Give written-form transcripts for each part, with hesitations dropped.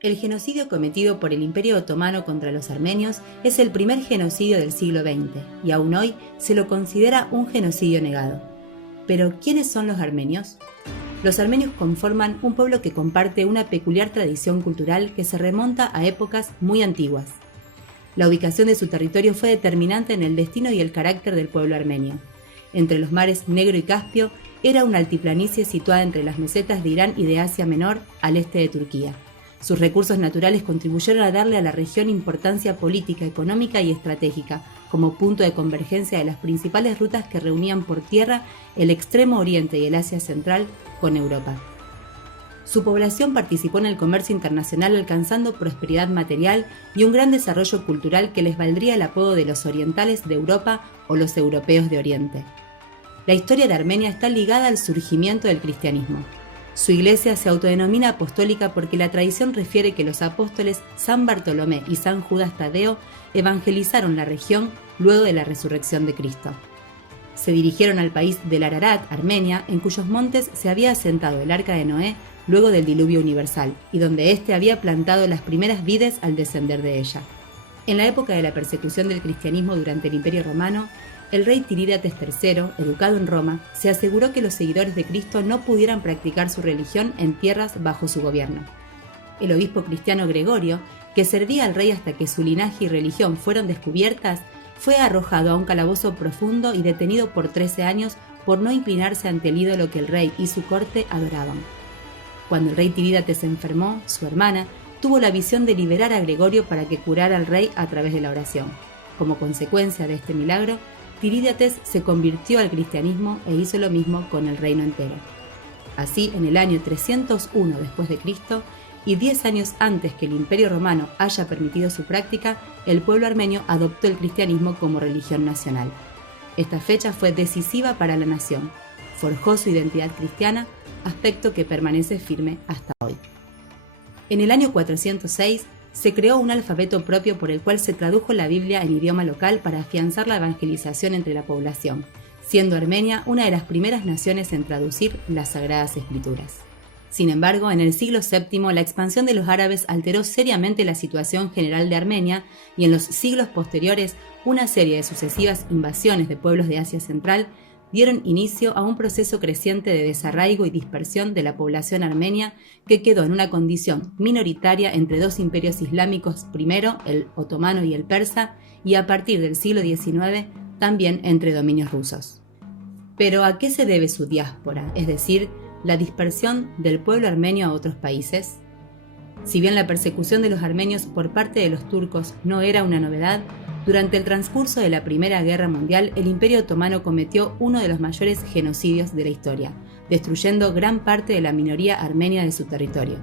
El genocidio cometido por el Imperio Otomano contra los armenios es el primer genocidio del siglo XX y aún hoy se lo considera un genocidio negado. Pero, ¿quiénes son los armenios? Los armenios conforman un pueblo que comparte una peculiar tradición cultural que se remonta a épocas muy antiguas. La ubicación de su territorio fue determinante en el destino y el carácter del pueblo armenio. Entre los mares Negro y Caspio, era una altiplanicie situada entre las mesetas de Irán y de Asia Menor al este de Turquía. Sus recursos naturales contribuyeron a darle a la región importancia política, económica y estratégica, como punto de convergencia de las principales rutas que reunían por tierra el extremo oriente y el Asia Central con Europa. Su población participó en el comercio internacional alcanzando prosperidad material y un gran desarrollo cultural que les valdría el apodo de los orientales de Europa o los europeos de Oriente. La historia de Armenia está ligada al surgimiento del cristianismo. Su iglesia se autodenomina apostólica porque la tradición refiere que los apóstoles San Bartolomé y San Judas Tadeo evangelizaron la región luego de la resurrección de Cristo. Se dirigieron al país del Ararat, Armenia, en cuyos montes se había asentado el arca de Noé luego del diluvio universal, y donde éste había plantado las primeras vides al descender de ella. En la época de la persecución del cristianismo durante el Imperio Romano, el rey Tirídates III, educado en Roma, se aseguró que los seguidores de Cristo no pudieran practicar su religión en tierras bajo su gobierno. El obispo cristiano Gregorio, que servía al rey hasta que su linaje y religión fueron descubiertas, fue arrojado a un calabozo profundo y detenido por 13 años por no inclinarse ante el ídolo que el rey y su corte adoraban. Cuando el rey Tirídates se enfermó, su hermana tuvo la visión de liberar a Gregorio para que curara al rey a través de la oración. Como consecuencia de este milagro, Tirídates se convirtió al cristianismo e hizo lo mismo con el reino entero. Así, en el año 301 después de Cristo, y 10 años antes que el Imperio Romano haya permitido su práctica, el pueblo armenio adoptó el cristianismo como religión nacional. Esta fecha fue decisiva para la nación. Forjó su identidad cristiana, aspecto que permanece firme hasta hoy. En el año 406, se creó un alfabeto propio por el cual se tradujo la Biblia en idioma local para afianzar la evangelización entre la población, siendo Armenia una de las primeras naciones en traducir las Sagradas Escrituras. Sin embargo, en el siglo VII, la expansión de los árabes alteró seriamente la situación general de Armenia y en los siglos posteriores, una serie de sucesivas invasiones de pueblos de Asia Central dieron inicio a un proceso creciente de desarraigo y dispersión de la población armenia que quedó en una condición minoritaria entre dos imperios islámicos, primero el otomano y el persa, y a partir del siglo XIX también entre dominios rusos. Pero ¿a qué se debe su diáspora, es decir, la dispersión del pueblo armenio a otros países? Si bien la persecución de los armenios por parte de los turcos no era una novedad, durante el transcurso de la Primera Guerra Mundial, el Imperio Otomano cometió uno de los mayores genocidios de la historia, destruyendo gran parte de la minoría armenia de su territorio.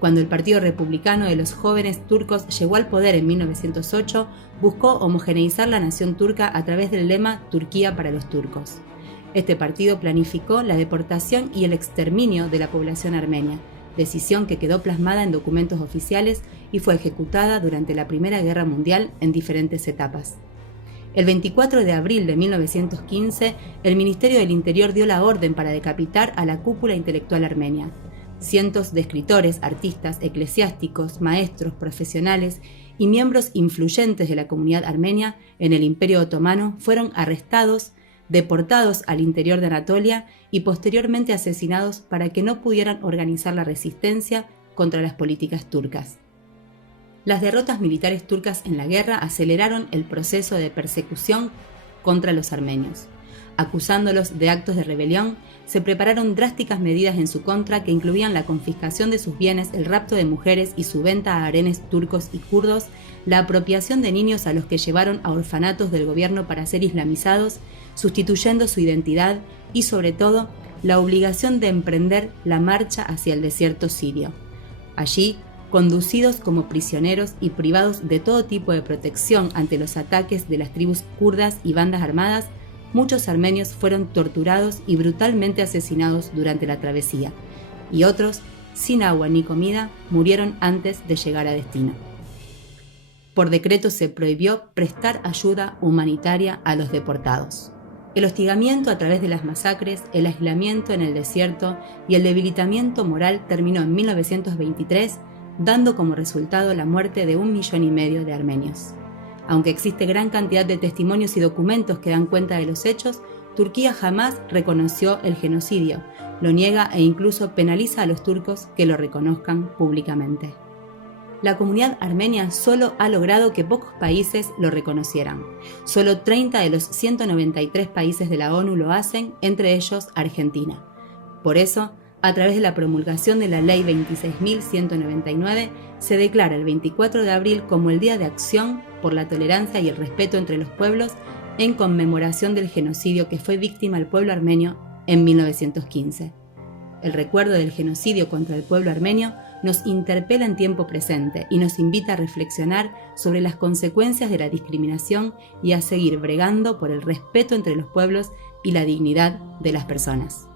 Cuando el Partido Republicano de los Jóvenes Turcos llegó al poder en 1908, buscó homogeneizar la nación turca a través del lema Turquía para los turcos. Este partido planificó la deportación y el exterminio de la población armenia, decisión que quedó plasmada en documentos oficiales y fue ejecutada durante la Primera Guerra Mundial en diferentes etapas. El 24 de abril de 1915, el Ministerio del Interior dio la orden para decapitar a la cúpula intelectual armenia. Cientos de escritores, artistas, eclesiásticos, maestros, profesionales y miembros influyentes de la comunidad armenia en el Imperio Otomano fueron arrestados, deportados al interior de Anatolia y posteriormente asesinados para que no pudieran organizar la resistencia contra las políticas turcas. Las derrotas militares turcas en la guerra aceleraron el proceso de persecución contra los armenios. Acusándolos de actos de rebelión, se prepararon drásticas medidas en su contra que incluían la confiscación de sus bienes, el rapto de mujeres y su venta a harenes turcos y kurdos, la apropiación de niños a los que llevaron a orfanatos del gobierno para ser islamizados, sustituyendo su identidad y, sobre todo, la obligación de emprender la marcha hacia el desierto sirio. Allí, conducidos como prisioneros y privados de todo tipo de protección ante los ataques de las tribus kurdas y bandas armadas, muchos armenios fueron torturados y brutalmente asesinados durante la travesía, y otros, sin agua ni comida, murieron antes de llegar a destino. Por decreto se prohibió prestar ayuda humanitaria a los deportados. El hostigamiento a través de las masacres, el aislamiento en el desierto y el debilitamiento moral terminó en 1923, dando como resultado la muerte de 1,5 millones de armenios. Aunque existe gran cantidad de testimonios y documentos que dan cuenta de los hechos, Turquía jamás reconoció el genocidio, lo niega e incluso penaliza a los turcos que lo reconozcan públicamente. La comunidad armenia solo ha logrado que pocos países lo reconocieran. Solo 30 de los 193 países de la ONU lo hacen, entre ellos Argentina. Por eso, a través de la promulgación de la Ley 26.199, se declara el 24 de abril como el Día de Acción por la Tolerancia y el Respeto entre los Pueblos en conmemoración del genocidio que fue víctima el pueblo armenio en 1915. El recuerdo del genocidio contra el pueblo armenio nos interpela en tiempo presente y nos invita a reflexionar sobre las consecuencias de la discriminación y a seguir bregando por el respeto entre los pueblos y la dignidad de las personas.